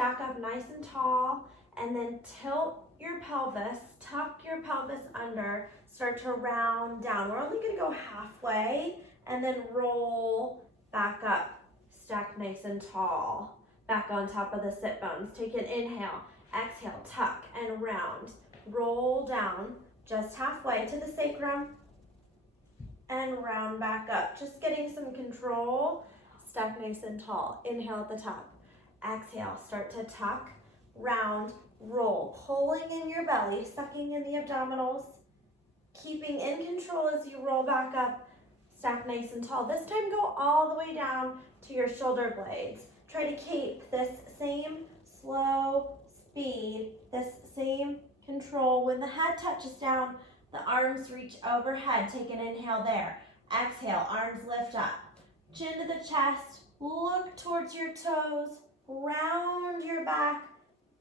stack up nice and tall, and then tilt your pelvis, tuck your pelvis under, start to round down. We're only gonna go halfway, and then roll back up. Stack nice and tall. Back on top of the sit bones. Take an inhale, exhale, tuck and round. Roll down just halfway to the sacrum and round back up. Just getting some control. Stack nice and tall. Inhale at the top. Exhale, start to tuck, round, roll. Pulling in your belly, sucking in the abdominals. Keeping in control as you roll back up. Stack nice and tall. This time go all the way down to your shoulder blades. Try to keep this same slow speed, this same control. When the head touches down, the arms reach overhead. Take an inhale there. Exhale, arms lift up. Chin to the chest, look towards your toes, round your back,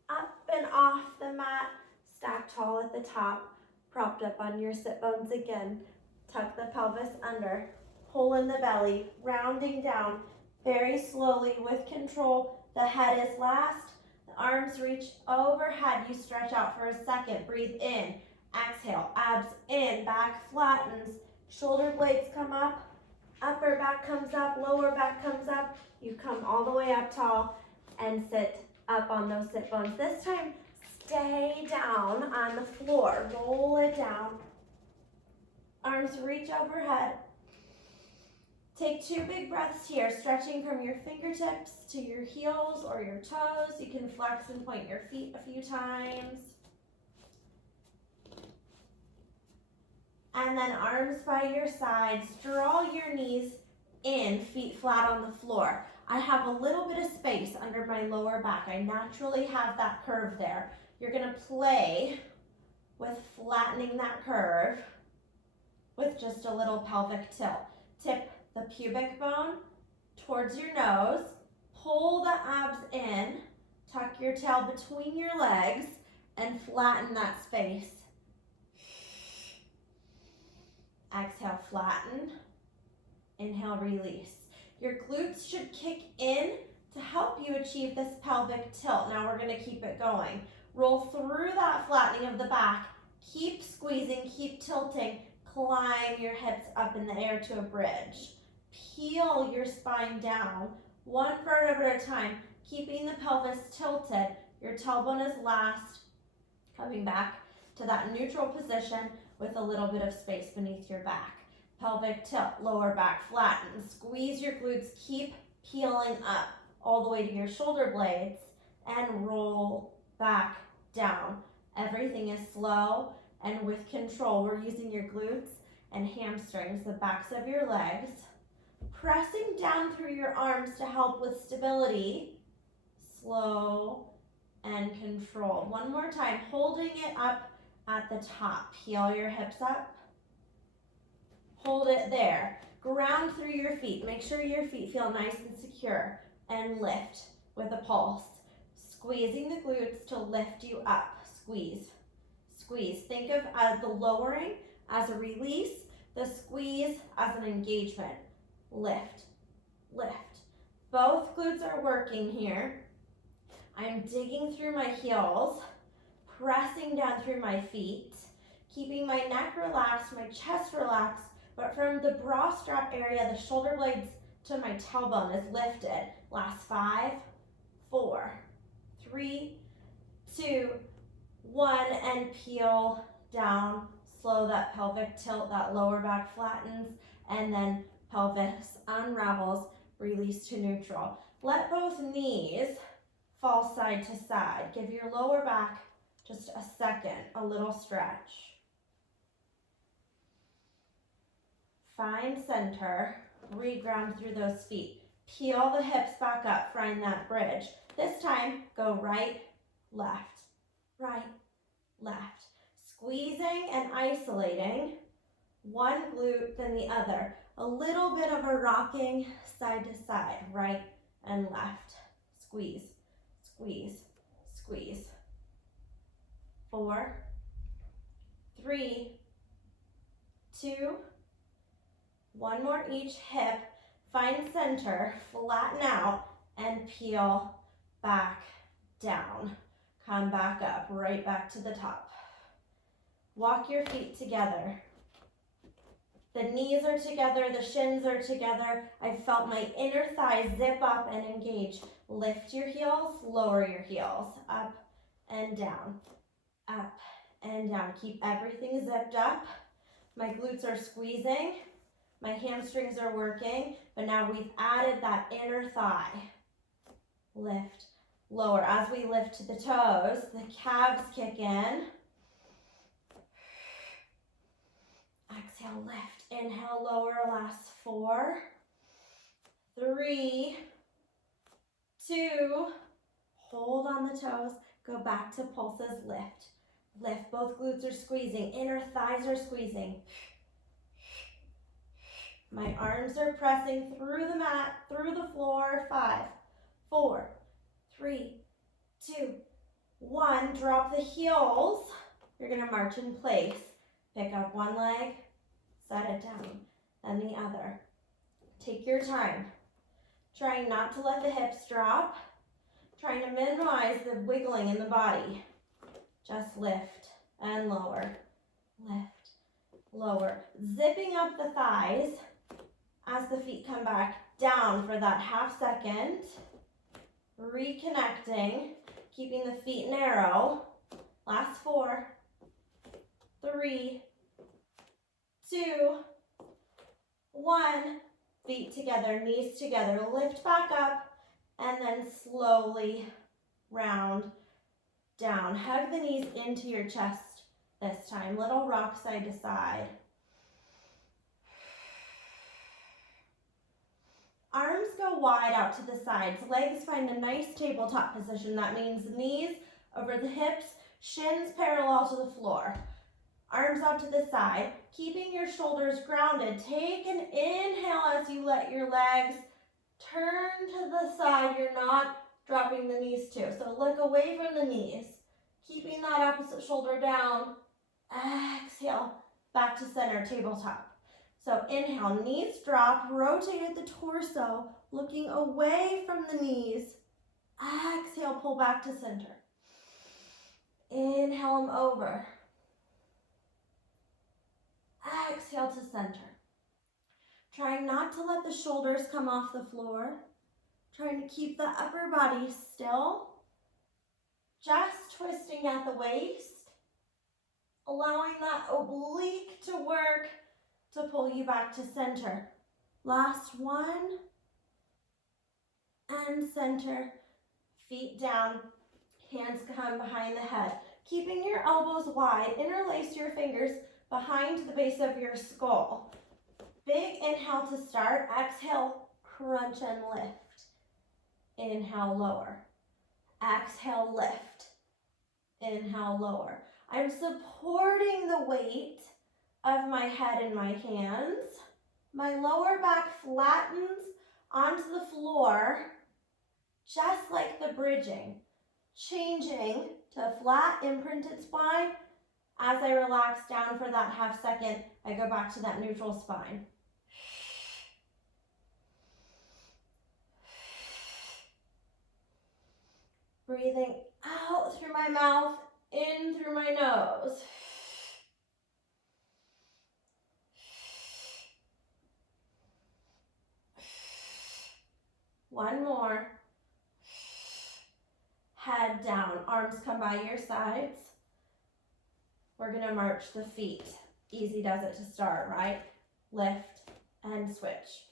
up and off the mat. Stack tall at the top, propped up on your sit bones again. Tuck the pelvis under, pull in the belly, rounding down. Very slowly with control. The head is last. The arms reach overhead. You stretch out for a second. Breathe in. Exhale. Abs in. Back flattens. Shoulder blades come up. Upper back comes up. Lower back comes up. You come all the way up tall and sit up on those sit bones. This time, stay down on the floor. Roll it down. Arms reach overhead. Take 2 big breaths here, stretching from your fingertips to your heels or your toes. You can flex and point your feet a few times. And then arms by your sides. Draw your knees in, feet flat on the floor. I have a little bit of space under my lower back. I naturally have that curve there. You're gonna play with flattening that curve with just a little pelvic tilt. Tip the pubic bone towards your nose, pull the abs in, tuck your tail between your legs, and flatten that space. Exhale, flatten. Inhale, release. Your glutes should kick in to help you achieve this pelvic tilt. Now we're going to keep it going. Roll through that flattening of the back. Keep squeezing, keep tilting. Climb your hips up in the air to a bridge. Peel your spine down, 1 vertebra at a time, keeping the pelvis tilted. Your tailbone is last, coming back to that neutral position with a little bit of space beneath your back. Pelvic tilt, lower back flatten. Squeeze your glutes, keep peeling up all the way to your shoulder blades and roll back down. Everything is slow and with control. We're using your glutes and hamstrings, the backs of your legs. Pressing down through your arms to help with stability. Slow and controlled. 1 more time, holding it up at the top. Peel your hips up. Hold it there. Ground through your feet. Make sure your feet feel nice and secure. And lift with a pulse. Squeezing the glutes to lift you up. Squeeze. Squeeze. Think of the lowering as a release, the squeeze as an engagement. Lift, lift. Both glutes are working here. I'm digging through my heels, pressing down through my feet, keeping my neck relaxed, my chest relaxed, but from the bra strap area, the shoulder blades to my tailbone is lifted. Last 5, 4, 3, 2, 1, and peel down. Slow that pelvic tilt, that lower back flattens, and then pelvis unravels, release to neutral. Let both knees fall side to side. Give your lower back just a second, a little stretch. Find center, reground through those feet. Peel the hips back up, find that bridge. This time, go right, left, right, left. Squeezing and isolating, one glute then the other. A little bit of a rocking side to side, right and left. Squeeze, squeeze, squeeze. 4, 3, 2, 1 more each hip. Find center, flatten out, and peel back down. Come back up, right back to the top. Walk your feet together. The knees are together, the shins are together. I felt my inner thighs zip up and engage. Lift your heels, lower your heels. Up and down, up and down. Keep everything zipped up. My glutes are squeezing. My hamstrings are working, but now we've added that inner thigh. Lift, lower. As we lift to the toes, the calves kick in. Exhale, lift. Inhale, lower. Last 4, 3, 2. Hold on the toes. Go back to pulses. Lift. Lift. Both glutes are squeezing. Inner thighs are squeezing. My arms are pressing through the mat, through the floor. 5, 4, 3, 2, 1. Drop the heels. You're going to march in place. Pick up one leg, set it down, then the other. Take your time. Trying not to let the hips drop. Trying to minimize the wiggling in the body. Just lift and lower. Lift, lower. Zipping up the thighs as the feet come back down for that half second. Reconnecting, keeping the feet narrow. Last 4, 3, 2, 1. Feet together, knees together. Lift back up and then slowly round down. Hug the knees into your chest this time. Little rock side to side. Arms go wide out to the sides. Legs find a nice tabletop position. That means knees over the hips, shins parallel to the floor. Arms out to the side, keeping your shoulders grounded. Take an inhale as you let your legs turn to the side. You're not dropping the knees too. So look away from the knees, keeping that opposite shoulder down. Exhale, back to center, tabletop. So inhale, knees drop, rotate at the torso, looking away from the knees. Exhale, pull back to center. Inhale them over. Exhale to center. Trying not to let the shoulders come off the floor. Trying to keep the upper body still. Just twisting at the waist. Allowing that oblique to work to pull you back to center. Last 1. And center. Feet down. Hands come behind the head. Keeping your elbows wide. Interlace your fingers behind the base of your skull. Big inhale to start. Exhale, crunch and lift. Inhale, lower. Exhale, lift. Inhale, lower. I'm supporting the weight of my head in my hands. My lower back flattens onto the floor, just like the bridging. Changing to a flat imprinted spine. As I relax down for that half second, I go back to that neutral spine. Breathing out through my mouth, in through my nose. One more. Head down, arms come by your sides. We're gonna march the feet. Easy does it to start, right? Lift and switch.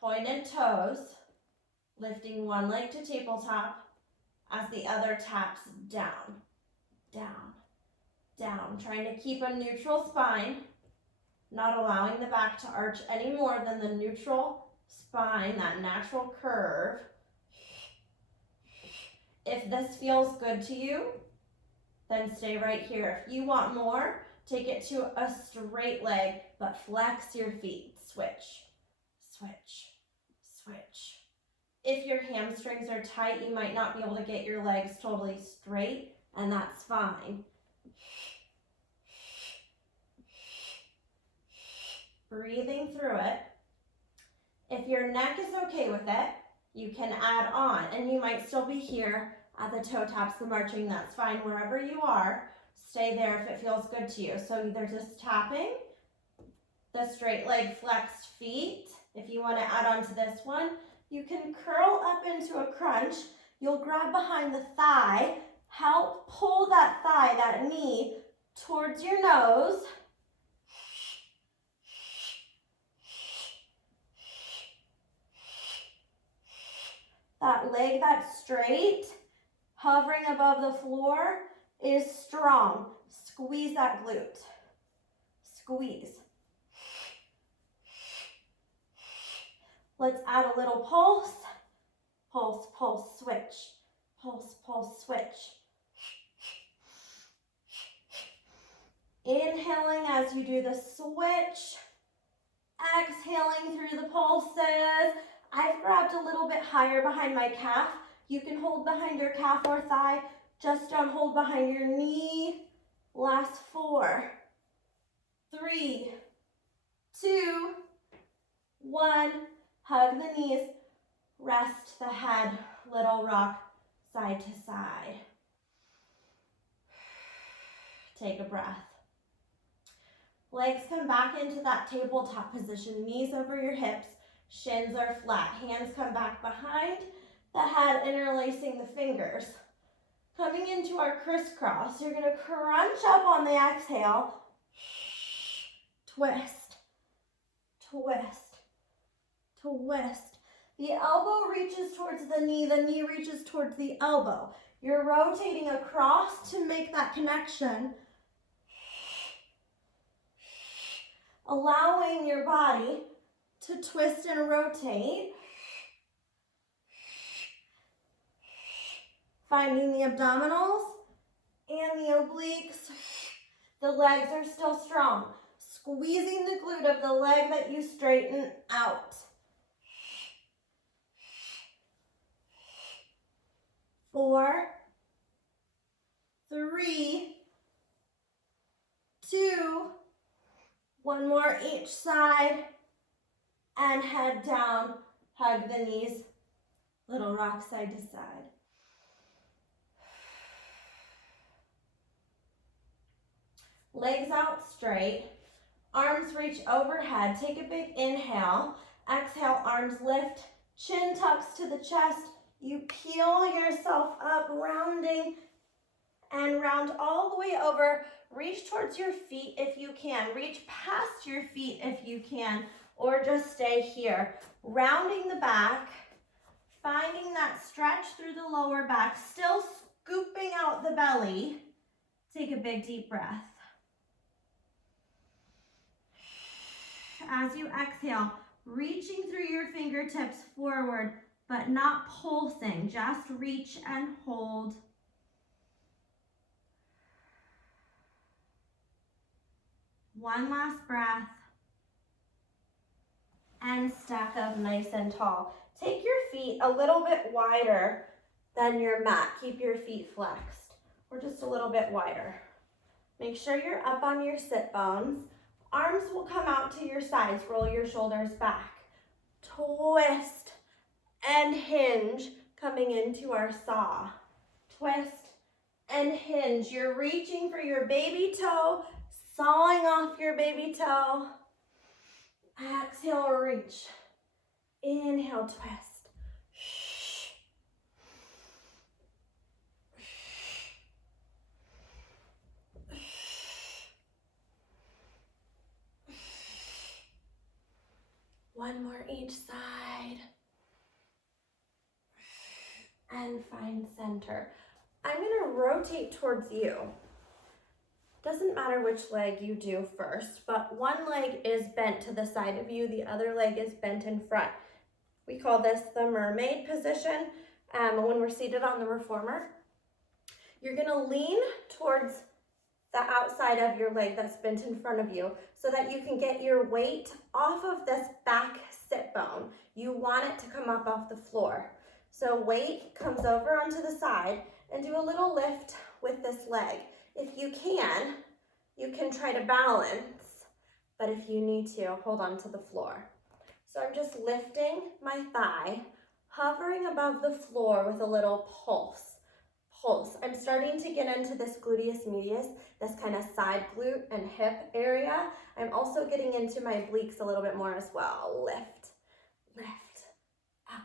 Pointed toes, lifting one leg to tabletop as the other taps down, down, down. Trying to keep a neutral spine, not allowing the back to arch any more than the neutral spine, that natural curve. If this feels good to you, then stay right here. If you want more, take it to a straight leg, but flex your feet. Switch, switch, switch. If your hamstrings are tight, you might not be able to get your legs totally straight, and that's fine. Breathing through it. If your neck is okay with it, you can add on, and you might still be here At the toe taps, the marching, that's fine wherever you are. Stay there if it feels good to you. So either just tapping, the straight leg, flexed feet. If you want to add on to this one, you can curl up into a crunch. You'll grab behind the thigh, help pull that thigh, that knee, towards your nose. That leg that's straight, hovering above the floor, is strong. Squeeze that glute. Squeeze. Let's add a little pulse. Pulse, pulse, switch. Pulse, pulse, switch. Inhaling as you do the switch. Exhaling through the pulses. I've grabbed a little bit higher behind my calf. You can hold behind your calf or thigh. Just don't hold behind your knee. Last 4, 3, 2, 1. Hug the knees. Rest the head. Little rock side to side. Take a breath. Legs come back into that tabletop position. Knees over your hips. Shins are flat. Hands come back behind the head, interlacing the fingers. Coming into our crisscross, you're going to crunch up on the exhale. Twist, twist, twist. The elbow reaches towards the knee reaches towards the elbow. You're rotating across to make that connection. Allowing your body to twist and rotate. Finding the abdominals and the obliques. The legs are still strong. Squeezing the glute of the leg that you straighten out. 4, 3, 2, 1 more each side, and head down, hug the knees, little rock side to side. Legs out straight, arms reach overhead, take a big inhale, exhale, arms lift, chin tucks to the chest, you peel yourself up, rounding and round all the way over. Reach towards your feet if you can. Reach past your feet if you can, or just stay here. Rounding the back, finding that stretch through the lower back, still scooping out the belly. Take a big deep breath. As you exhale, reaching through your fingertips forward, but not pulsing, just reach and hold. One last breath. And stack up nice and tall. Take your feet a little bit wider than your mat. Keep your feet flexed, or just a little bit wider. Make sure you're up on your sit bones. Arms will come out to your sides. Roll your shoulders back. Twist and hinge, coming into our saw. Twist and hinge. You're reaching for your baby toe, sawing off your baby toe. Exhale, reach. Inhale, twist. One more each side. And find center. I'm going to rotate towards you. Doesn't matter which leg you do first, but one leg is bent to the side of you, the other leg is bent in front. We call this the mermaid position when we're seated on the reformer. You're going to lean towards the outside of your leg that's bent in front of you so that you can get your weight off of this back sit bone. You want it to come up off the floor. So weight comes over onto the side and do a little lift with this leg. If you can try to balance, but if you need to, hold on to the floor. So I'm just lifting my thigh, hovering above the floor with a little pulse. starting to get into this gluteus medius, this kind of side glute and hip area. I'm also getting into my obliques a little bit more as well. Lift, lift, up,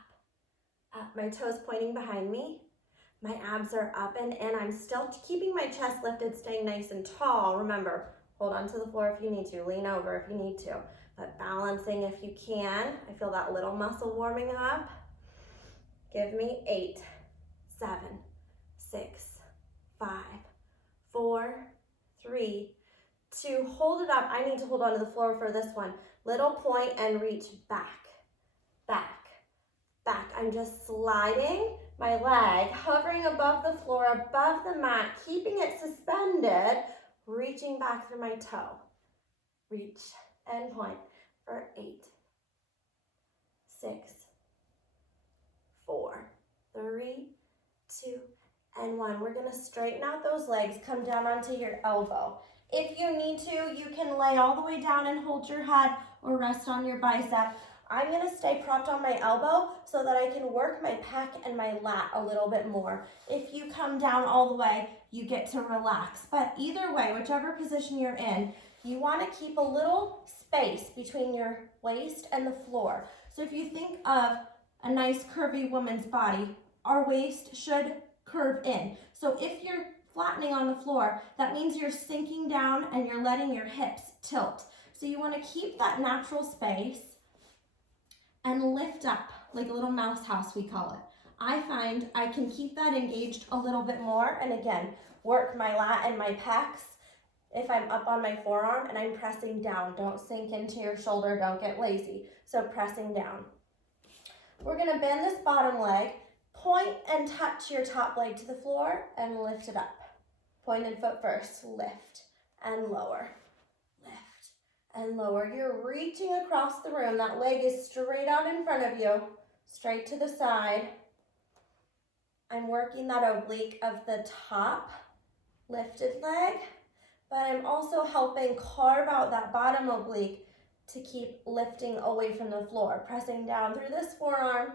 up. My toes pointing behind me. My abs are up and in. I'm still keeping my chest lifted, staying nice and tall. Remember, hold on to the floor if you need to. Lean over if you need to. But balancing if you can. I feel that little muscle warming up. Give me 8, 7, 6, 5, 4, 3, 2. Hold it up. I need to hold on to the floor for this one. Little point and reach back, back, back. I'm just sliding my leg, hovering above the floor, above the mat, keeping it suspended, reaching back through my toe. Reach and point for 8, 6, 4, 3, 2, and 1. We're going to straighten out those legs, come down onto your elbow. If you need to, you can lay all the way down and hold your head or rest on your bicep. I'm going to stay propped on my elbow so that I can work my pec and my lat a little bit more. If you come down all the way, you get to relax. But either way, whichever position you're in, you want to keep a little space between your waist and the floor. So if you think of a nice curvy woman's body, our waist should curve in. So if you're flattening on the floor, that means you're sinking down and you're letting your hips tilt. So you want to keep that natural space and lift up like a little mouse house, we call it. I find I can keep that engaged a little bit more, and again, work my lat and my pecs if I'm up on my forearm and I'm pressing down. Don't sink into your shoulder, don't get lazy. So pressing down. We're gonna bend this bottom leg, point and touch your top leg to the floor and lift it up. Pointed foot first, lift and lower, lift and lower. You're reaching across the room. That leg is straight out in front of you, straight to the side. I'm working that oblique of the top lifted leg, but I'm also helping carve out that bottom oblique to keep lifting away from the floor. Pressing down through this forearm,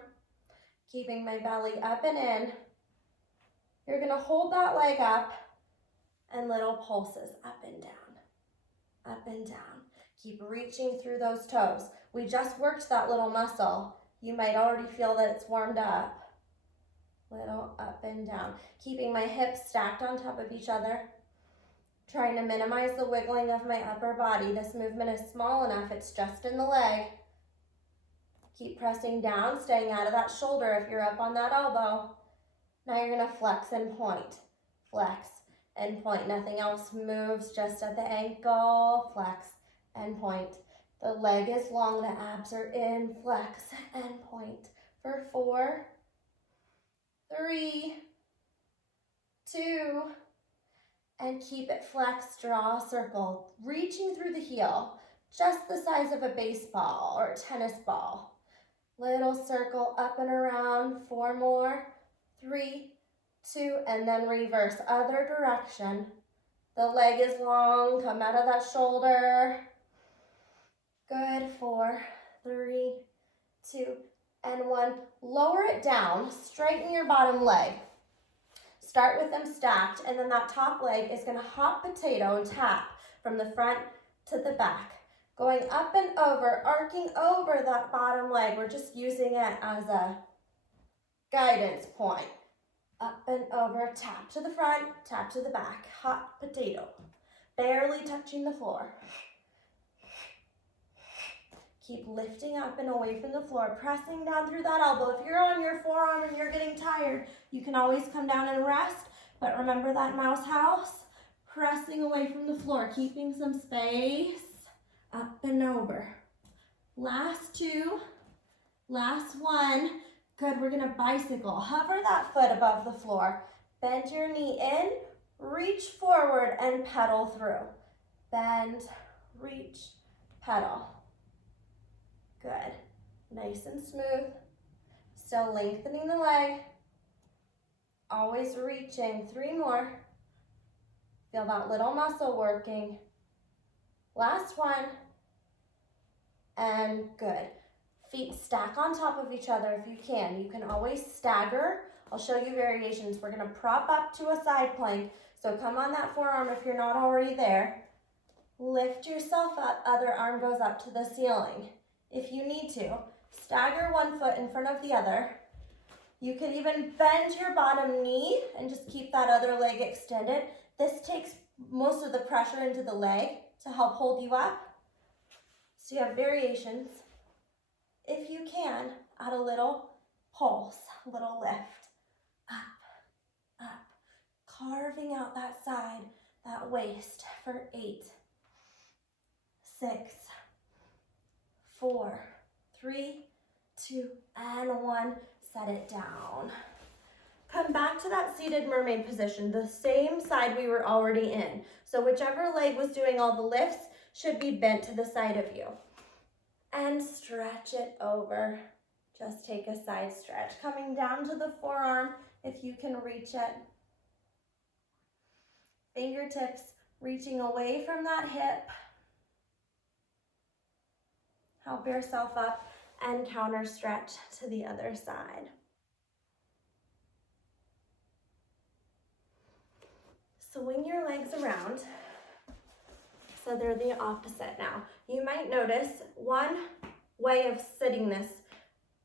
keeping my belly up and in. You're gonna hold that leg up and little pulses up and down, up and down. Keep reaching through those toes. We just worked that little muscle. You might already feel that it's warmed up. Little up and down. Keeping my hips stacked on top of each other. Trying to minimize the wiggling of my upper body. This movement is small enough, it's just in the leg. Keep pressing down, staying out of that shoulder if you're up on that elbow. Now you're gonna flex and point. Flex and point. Nothing else moves, just at the ankle. Flex and point. The leg is long, the abs are in. Flex and point for 4, 3, 2, and keep it flexed. Draw a circle, reaching through the heel, just the size of a baseball or a tennis ball. Little circle up and around. 4 more, 3, 2, and then reverse, other direction. The leg is long, come out of that shoulder. Good, 4, 3, 2, and 1. Lower it down, straighten your bottom leg. Start with them stacked, and then that top leg is gonna hop potato and tap from the front to the back. Going up and over, arcing over that bottom leg. We're just using it as a guidance point. Up and over, tap to the front, tap to the back. Hot potato, barely touching the floor. Keep lifting up and away from the floor, pressing down through that elbow. If you're on your forearm and you're getting tired, you can always come down and rest, but remember that mouse house, pressing away from the floor, keeping some space, up and over. Last 2, last 1. Good, we're gonna bicycle. Hover that foot above the floor. Bend your knee in, reach forward and pedal through. Bend, reach, pedal. Good, nice and smooth. Still lengthening the leg. Always reaching. 3 more. Feel that little muscle working. Last 1. And good. Feet stack on top of each other if you can. You can always stagger I'll show you variations. We're gonna prop up to a side plank. So come on that forearm if you're not already there. Lift yourself up, other arm goes up to the ceiling. If you need to, stagger one foot in front of the other. You could even bend your bottom knee and just keep that other leg extended. This takes most of the pressure into the leg to help hold you up. So you have variations. If you can, add a little pulse, a little lift. Up, up. Carving out that side, that waist for 8, 6, 4, 3, 2, and 1. Set it down. Come back to that seated mermaid position, the same side we were already in. So whichever leg was doing all the lifts should be bent to the side of you. And stretch it over. Just take a side stretch. Coming down to the forearm if you can reach it. Fingertips reaching away from that hip. Help yourself up and counter stretch to the other side. Swing your legs around so they're the opposite now. You might notice one way of sitting this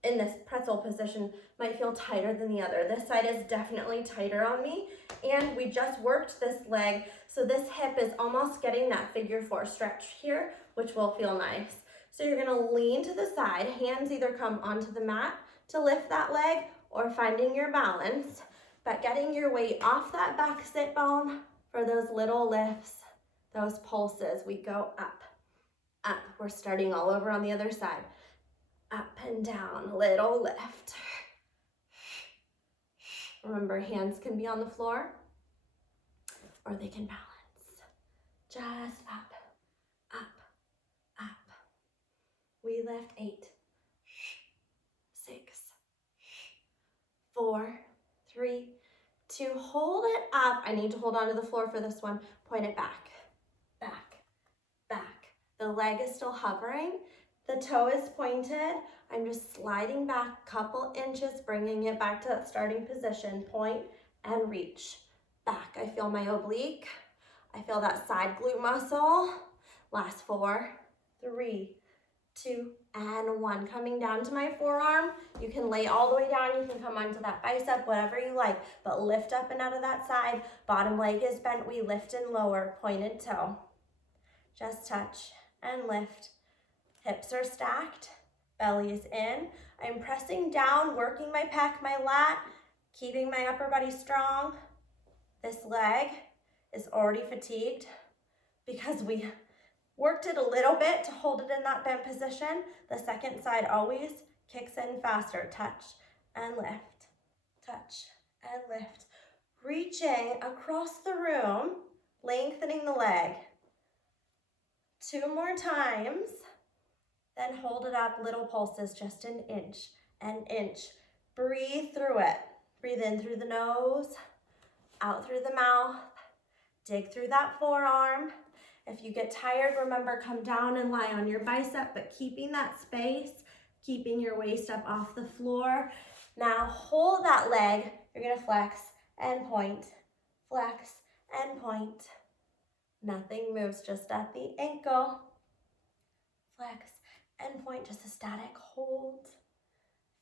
in this pretzel position might feel tighter than the other. This side is definitely tighter on me, and we just worked this leg, so this hip is almost getting that figure 4 stretch here, which will feel nice. So you're gonna lean to the side, hands either come onto the mat to lift that leg or finding your balance, but getting your weight off that back sit bone for those little lifts, those pulses. We go up, up. We're starting all over on the other side. Up and down, little lift. Remember, hands can be on the floor or they can balance. Just up, up, up. We lift 8, 6, 4, 3, 2. Hold it up. I need to hold on to the floor for this one. Point it back, back, back. The leg is still hovering. The toe is pointed. I'm just sliding back a couple inches, bringing it back to that starting position. Point and reach. Back. I feel my oblique. I feel that side glute muscle. Last 4, 3, 2, and 1. Coming down to my forearm. You can lay all the way down. You can come onto that bicep, whatever you like, but lift up and out of that side. Bottom leg is bent. We lift and lower. Pointed toe. Just touch and lift. Hips are stacked, belly is in. I'm pressing down, working my pec, my lat, keeping my upper body strong. This leg is already fatigued because we worked it a little bit to hold it in that bent position. The second side always kicks in faster. Touch and lift, touch and lift. Reaching across the room, lengthening the leg. 2 more times. Then hold it up, little pulses, just an inch. Breathe through it. Breathe in through the nose, out through the mouth. Dig through that forearm. If you get tired, remember, come down and lie on your bicep, but keeping that space, keeping your waist up off the floor. Now hold that leg. You're gonna flex and point, flex and point. Nothing moves, just at the ankle. Flex and point, just a static hold.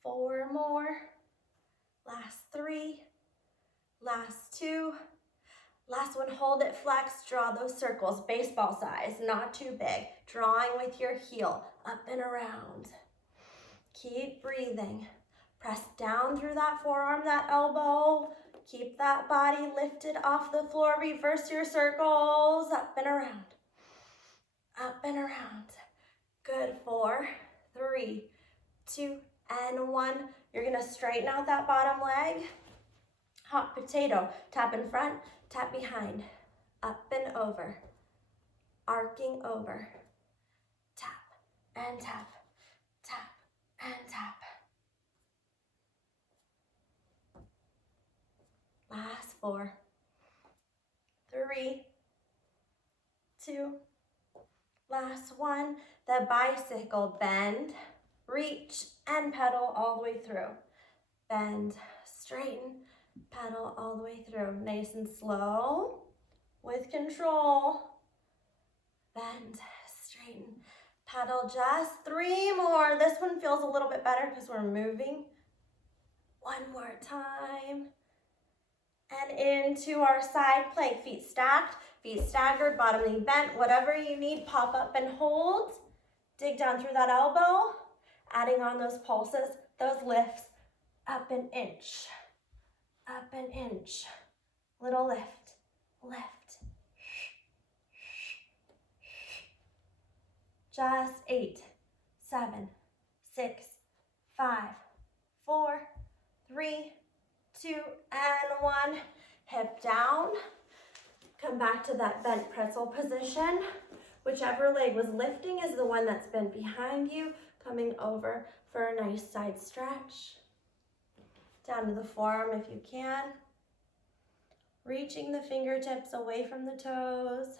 4 more. Last 3. Last 2. Last one, hold it, flex, draw those circles, baseball size, not too big. Drawing with your heel, up and around. Keep breathing. Press down through that forearm, that elbow. Keep that body lifted off the floor. Reverse your circles, up and around. Up and around. Good, 4, 3, 2, and 1. You're gonna straighten out that bottom leg. Hot potato, tap in front, tap behind, up and over, arcing over, tap and tap, tap and tap. Last 4, 3, 2, last 1. The bicycle, bend, reach, and pedal all the way through. Bend, straighten, pedal all the way through. Nice and slow, with control. Bend, straighten, pedal, just 3 more. This one feels a little bit better because we're moving. 1 more time. And into our side plank, feet stacked, feet staggered, bottom knee bent, whatever you need, pop up and hold. Dig down through that elbow, adding on those pulses, those lifts, up an inch, little lift, lift. Just 8, 7, 6, 5, 4, 3, 2, and 1. Hip down. Come back to that bent pretzel position. Whichever leg was lifting is the one that's bent behind you. Coming over for a nice side stretch. Down to the forearm if you can. Reaching the fingertips away from the toes.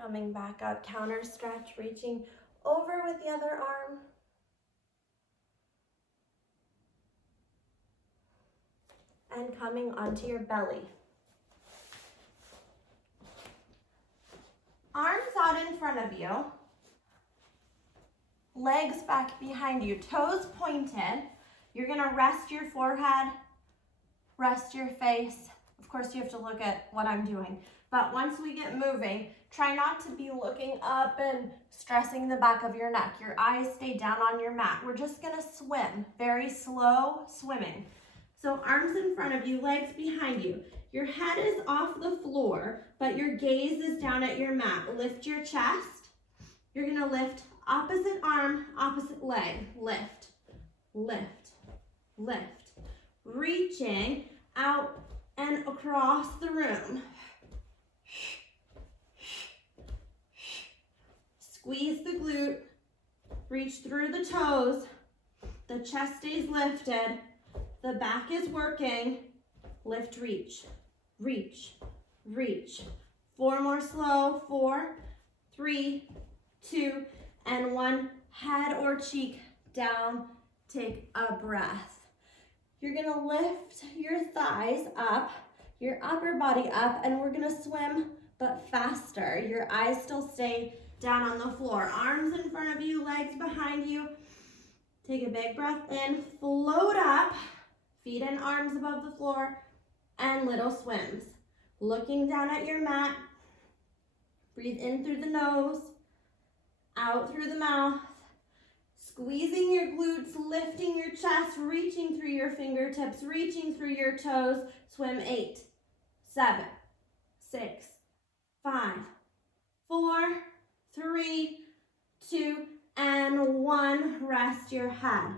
Coming back up, counter stretch, reaching over with the other arm. And coming onto your belly. Arms out in front of you. Legs back behind you, toes pointed. You're gonna rest your forehead, rest your face. Of course, you have to look at what I'm doing. But once we get moving, try not to be looking up and stressing the back of your neck. Your eyes stay down on your mat. We're just gonna swim, very slow swimming. So arms in front of you, legs behind you. Your head is off the floor, but your gaze is down at your mat. Lift your chest. You're gonna lift opposite arm, opposite leg. Lift, lift, lift. Reaching out and across the room. Squeeze the glute, reach through the toes, the chest stays lifted, the back is working, lift, reach, reach, reach. 4 more slow, 4, 3, 2, and 1. Head or cheek down, take a breath. You're gonna lift your thighs up, your upper body up, and we're gonna swim, but faster. Your eyes still stay down on the floor. Arms in front of you, legs behind you. Take a big breath in, float up, feet and arms above the floor, and little swims. Looking down at your mat, breathe in through the nose, out through the mouth, squeezing your glutes, lifting your chest, reaching through your fingertips, reaching through your toes. Swim 8, 7, 6, 5, 4, 3, 2, and 1. Rest your head.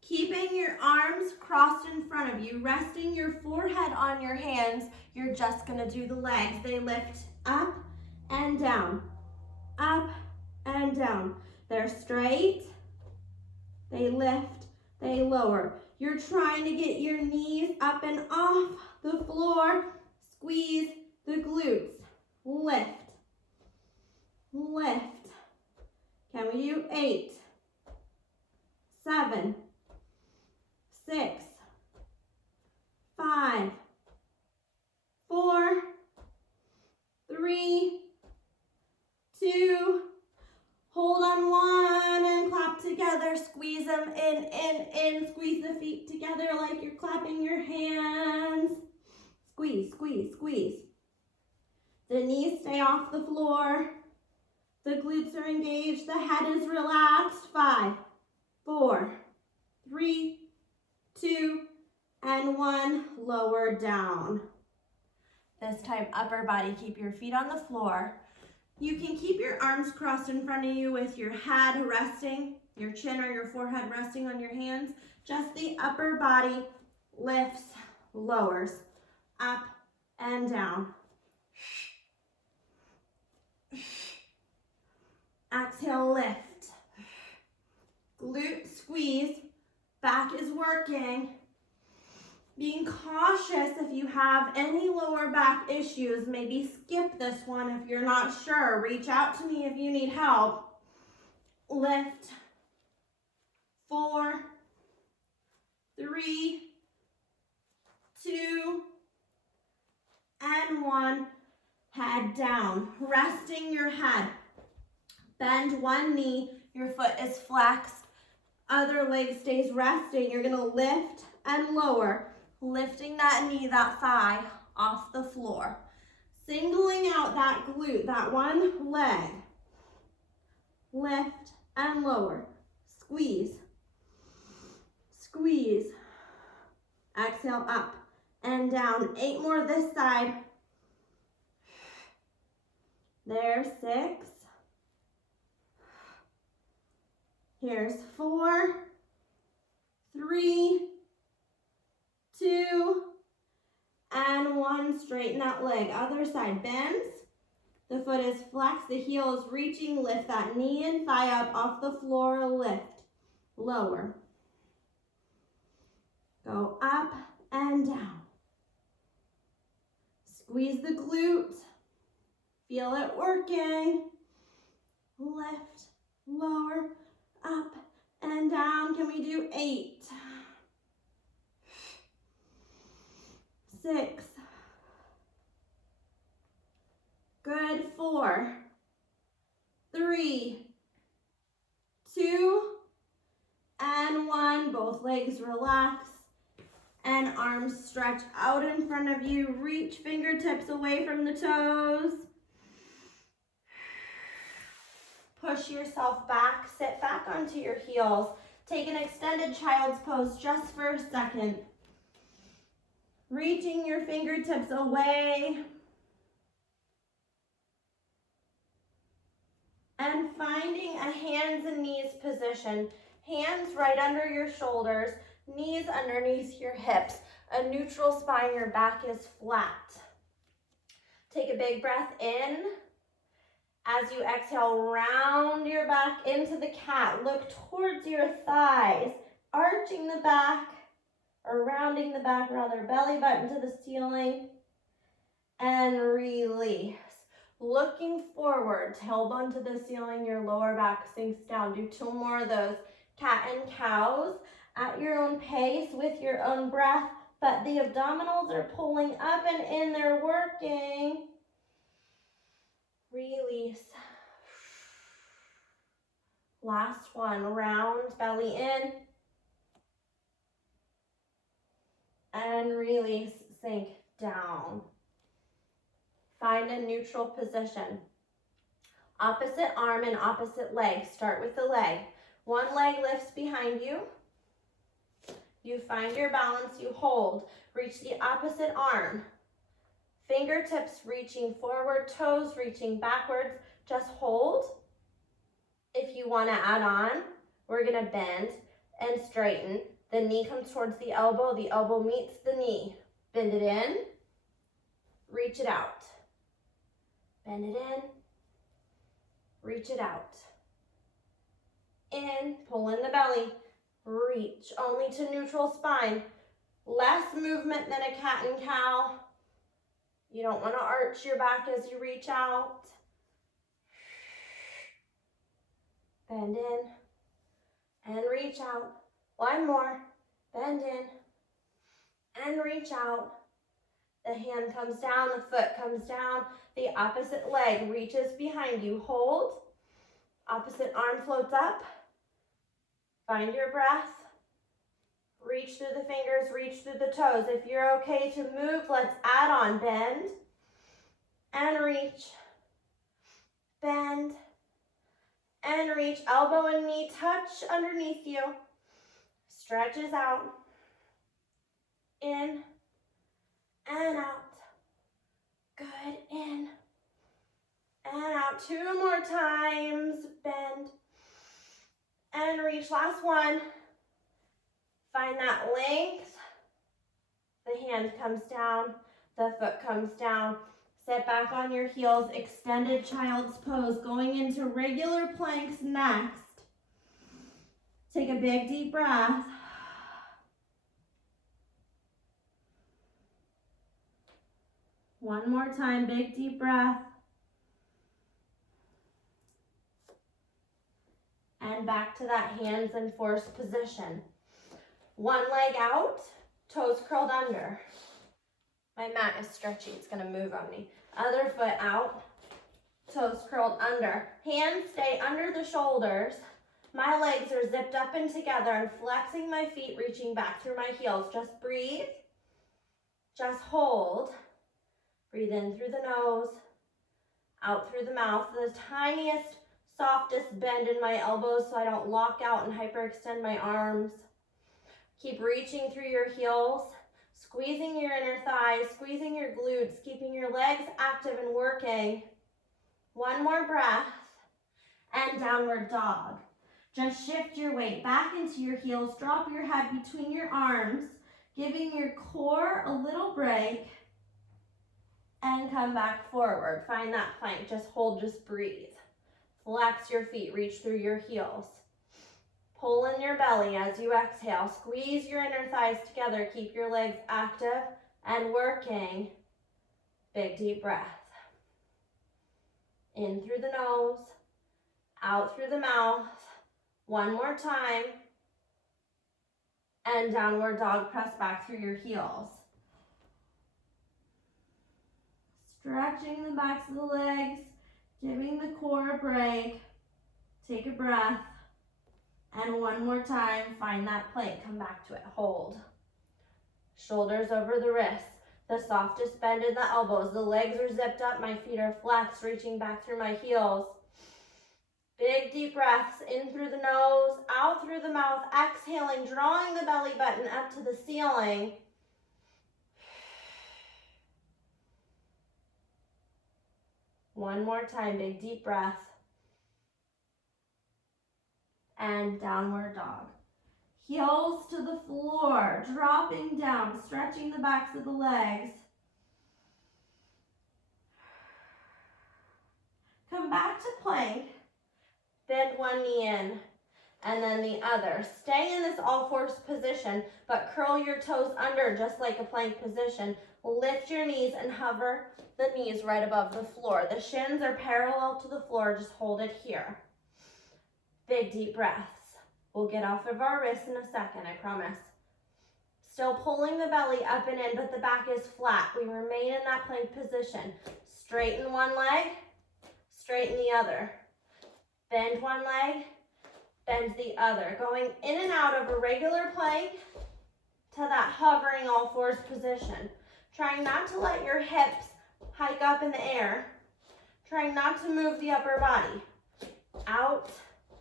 Keeping your arms crossed in front of you, resting your forehead on your hands, you're just gonna do the legs. They lift up and down, up and down. They're straight, they lift, they lower. You're trying to get your knees up and off the floor. Squeeze the glutes. Lift, lift. Can we do 8, 7, 6, 5, 4, 3, 2, hold on 1 and clap together. Squeeze them in. Squeeze the feet together like you're clapping your hands. Squeeze, squeeze, squeeze. The knees stay off the floor. The glutes are engaged. The head is relaxed. 5, 4, 3, 2, and 1. Lower down. This time, upper body. Keep your feet on the floor. You can keep your arms crossed in front of you with your head resting, your chin or your forehead resting on your hands. Just the upper body lifts, lowers, up and down. Exhale, lift. Glute squeeze. Back is working. Being cautious if you have any lower back issues. Maybe skip this one if you're not sure. Reach out to me if you need help. lift, 4, 3, 2, and 1. Head down, resting your head. Bend one knee, your foot is flexed, other leg stays resting. You're gonna lift and lower, lifting that knee, that thigh off the floor. Singling out that glute, that one leg. Lift and lower, squeeze, squeeze. Exhale, up and down. 8 more this side. There's 6. Here's 4, 3, 2, and 1. Straighten that leg. Other side bends. The foot is flexed. The heel is reaching. Lift that knee and thigh up off the floor. Lift. Lower. Go up and down. Squeeze the glute. Feel it working. Lift, lower, up and down. Can we do 8? 6. Good. 4, 3, 2, and 1. Both legs relax and arms stretch out in front of you. Reach fingertips away from the toes. Push yourself back, sit back onto your heels. Take an extended child's pose just for a second. Reaching your fingertips away. And finding a hands and knees position. Hands right under your shoulders, knees underneath your hips. A neutral spine, your back is flat. Take a big breath in. As you exhale, round your back into the cat. Look towards your thighs, arching the back, or rounding the back, rather, belly button to the ceiling. And release. Looking forward, tailbone to the ceiling, your lower back sinks down. Do 2 more of those. Cat and cows at your own pace with your own breath, but the abdominals are pulling up and in, they're working. Release. Last one, round belly in. And release, sink down. Find a neutral position. Opposite arm and opposite leg. Start with the leg. One leg lifts behind you. You find your balance, you hold. Reach the opposite arm. Fingertips reaching forward, toes reaching backwards. Just hold. If you want to add on, we're going to bend and straighten. The knee comes towards the elbow meets the knee. Bend it in, reach it out. Bend it in, reach it out. In, pull in the belly, reach only to neutral spine. Less movement than a cat and cow. You don't want to arch your back as you reach out. Bend in and reach out. 1 more. Bend in and reach out. The hand comes down, the foot comes down. The opposite leg reaches behind you. Hold. Opposite arm floats up. Find your breath. Reach through the fingers, reach through the toes. If you're okay to move, let's add on. Bend and reach. Bend and reach. Elbow and knee touch underneath you. Stretches out. In and out. Good. In and out. 2 more times. Bend and reach. Last one. Find that length. The hand comes down. The foot comes down. Sit back on your heels. Extended child's pose. Going into regular planks next. Take a big deep breath. One more time, big deep breath. And back to that hands in force position. One leg out, toes curled under. My mat is stretchy, it's gonna move on me. Other foot out, toes curled under. Hands stay under the shoulders. My legs are zipped up and together and flexing my feet, reaching back through my heels. Just breathe, just hold. Breathe in through the nose, out through the mouth. The tiniest, softest bend in my elbows so I don't lock out and hyperextend my arms. Keep reaching through your heels, squeezing your inner thighs, squeezing your glutes, keeping your legs active and working. One more breath, and downward dog. Just shift your weight back into your heels, drop your head between your arms, giving your core a little break, and come back forward. Find that plank, just hold, just breathe. Flex your feet, reach through your heels. Pull in your belly as you exhale. Squeeze your inner thighs together. Keep your legs active and working. Big deep breath. In through the nose, out through the mouth. One more time. And downward dog, press back through your heels. Stretching the backs of the legs, giving the core a break. Take a breath. And one more time, find that plank, come back to it, hold. Shoulders over the wrists, the softest bend in the elbows, the legs are zipped up, my feet are flexed, reaching back through my heels. Big deep breaths, in through the nose, out through the mouth, exhaling, drawing the belly button up to the ceiling. One more time, big deep breath. And downward dog. Heels to the floor, dropping down, stretching the backs of the legs. Come back to plank. Bend one knee in, and then the other. Stay in this all fours position, but curl your toes under just like a plank position. Lift your knees and hover the knees right above the floor. The shins are parallel to the floor, just hold it here. Big deep breaths. We'll get off of our wrists in a second, I promise. Still pulling the belly up and in, but the back is flat. We remain in that plank position. Straighten one leg, straighten the other. Bend one leg, bend the other. Going in and out of a regular plank to that hovering all fours position. Trying not to let your hips hike up in the air. Trying not to move the upper body. Out,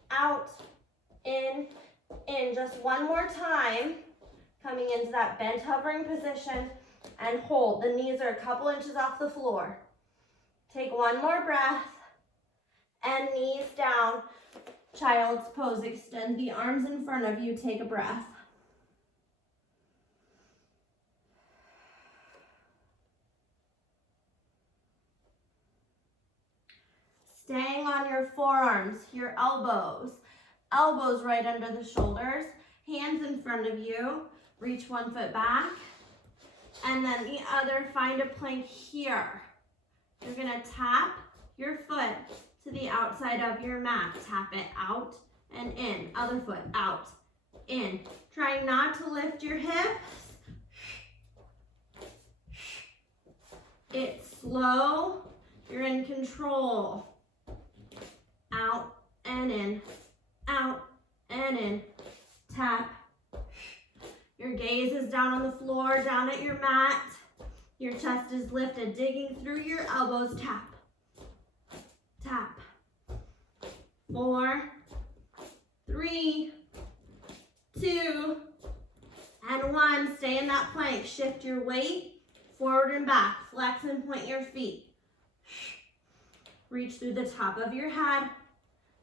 out, in. Just one more time. Coming into that bent hovering position and hold. The knees are a couple inches off the floor. Take one more breath and knees down. Child's pose. Extend the arms in front of you. Take a breath. Staying on your forearms, your elbows. Elbows right under the shoulders. Hands in front of you. Reach one foot back. And then the other, find a plank here. You're gonna tap your foot to the outside of your mat. Tap it out and in. Other foot out, in. Trying not to lift your hips. It's slow. You're in control. Out and in. Out and in. Tap. Your gaze is down on the floor, down at your mat. Your chest is lifted, digging through your elbows. Tap. Tap. 4, 3, 2, and 1. Stay in that plank. Shift your weight forward and back. Flex and point your feet. Reach through the top of your head,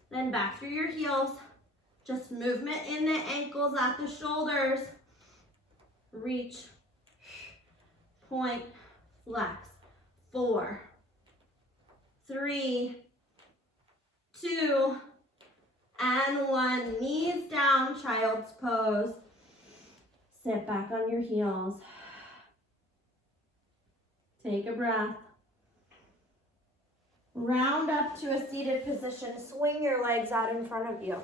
then back through your heels. Just movement in the ankles, at the shoulders. Reach, point, flex. 4, 3, 2, and 1. Knees down, child's pose. Sit back on your heels. Take a breath. Round up to a seated position. Swing your legs out in front of you.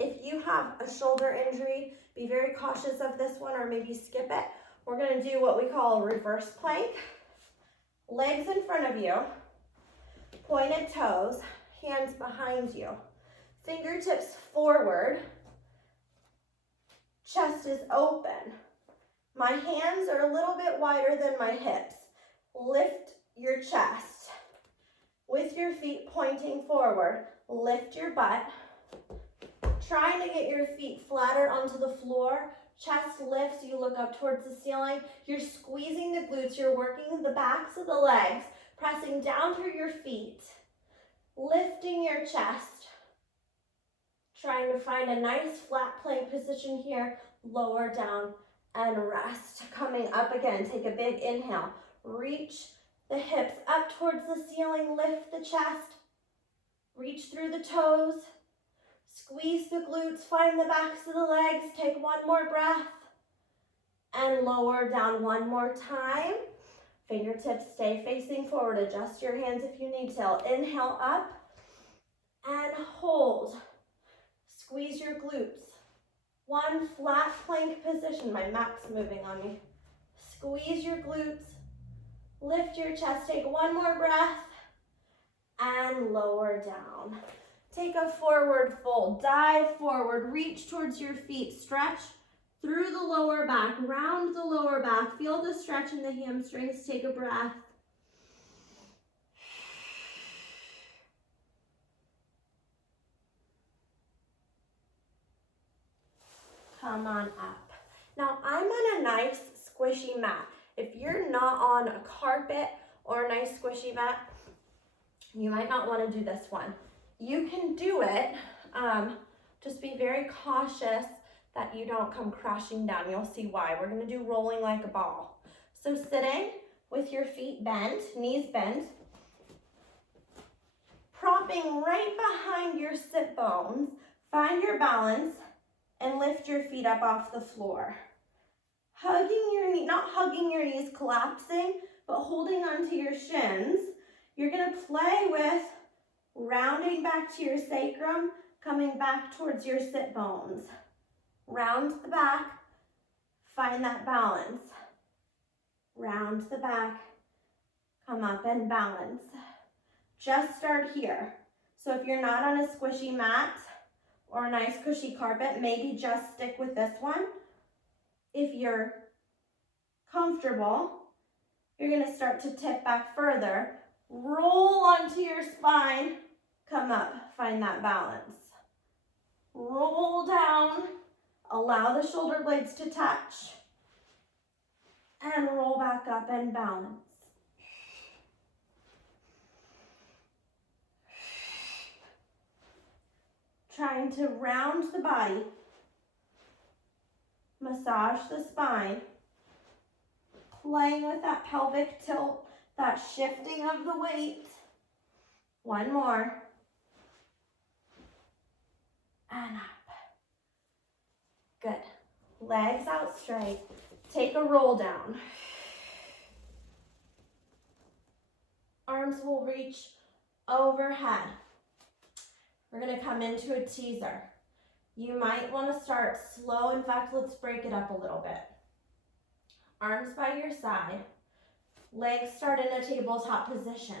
if you have a shoulder injury, be very cautious of this one or maybe skip it. We're gonna do what we call a reverse plank. Legs in front of you, pointed toes, hands behind you. Fingertips forward, chest is open. My hands are a little bit wider than my hips. Lift your chest. With your feet pointing forward, lift your butt. Trying to get your feet flatter onto the floor. Chest lifts, you look up towards the ceiling. You're squeezing the glutes, you're working the backs of the legs, pressing down through your feet, lifting your chest. Trying to find a nice flat plank position here, lower down and rest. Coming up again, take a big inhale. Reach the hips up towards the ceiling, lift the chest, reach through the toes, squeeze the glutes, find the backs of the legs, take one more breath, and lower down one more time. Fingertips stay facing forward, adjust your hands if you need to. Inhale up and hold. Squeeze your glutes. One flat plank position. My mat's moving on me. Squeeze your glutes. Lift your chest. Take one more breath. And lower down. Take a forward fold. Dive forward. Reach towards your feet. Stretch through the lower back. Round the lower back. Feel the stretch in the hamstrings. Take a breath. Come on up. Now I'm on a nice squishy mat. If you're not on a carpet or a nice squishy mat, you might not want to do this one. You can do it, just be very cautious that you don't come crashing down. You'll see why. We're going to do rolling like a ball. So sitting with your feet bent, knees bent, propping right behind your sit bones, find your balance, and lift your feet up off the floor. Hugging your knee, not hugging your knees, collapsing, but holding onto your shins. You're gonna play with rounding back to your sacrum, coming back towards your sit bones. Round the back, find that balance. Round the back, come up and balance. Just start here. So if you're not on a squishy mat, or a nice cushy carpet, maybe just stick with this one. If you're comfortable, you're gonna start to tip back further, roll onto your spine, come up, find that balance. Roll down, allow the shoulder blades to touch, and roll back up and balance. Trying to round the body, massage the spine, playing with that pelvic tilt, that shifting of the weight. One more. And up. Good. Legs out straight. Take a roll down. Arms will reach overhead. We're going to come into a teaser. You might want to start slow. In fact, let's break it up a little bit. Arms by your side. Legs start in a tabletop position.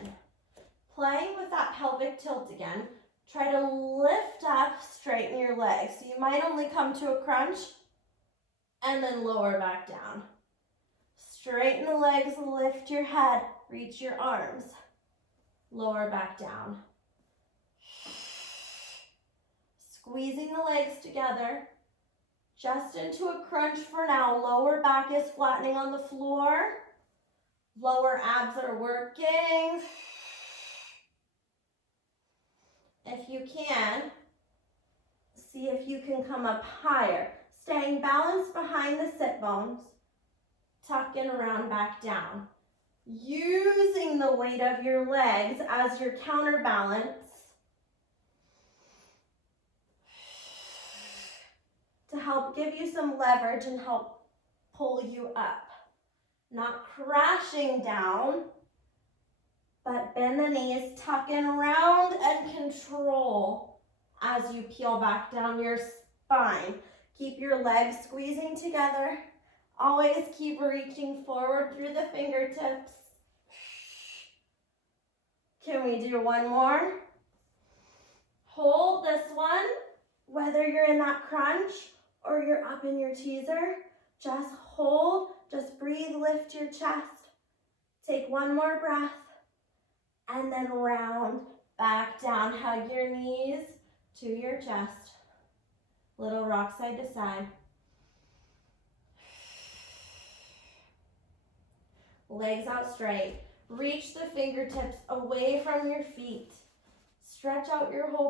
Playing with that pelvic tilt again. Try to lift up, straighten your legs. So you might only come to a crunch and then lower back down. Straighten the legs, lift your head, reach your arms. Lower back down. Squeezing the legs together, just into a crunch for now. Lower back is flattening on the floor. Lower abs are working. If you can, see if you can come up higher. Staying balanced behind the sit bones. Tuck in around back down. Using the weight of your legs as your counterbalance to help give you some leverage and help pull you up. Not crashing down, but bend the knees, tuck in around and control. as you peel back down your spine. Keep your legs squeezing together. Always keep reaching forward through the fingertips. Can we do one more? Hold this one, whether you're in that crunch or you're up in your teaser. Just hold, just breathe, lift your chest. Take one more breath, and then round back down. Hug your knees to your chest. Little rock side to side. Legs out straight. Reach the fingertips away from your feet. Stretch out your whole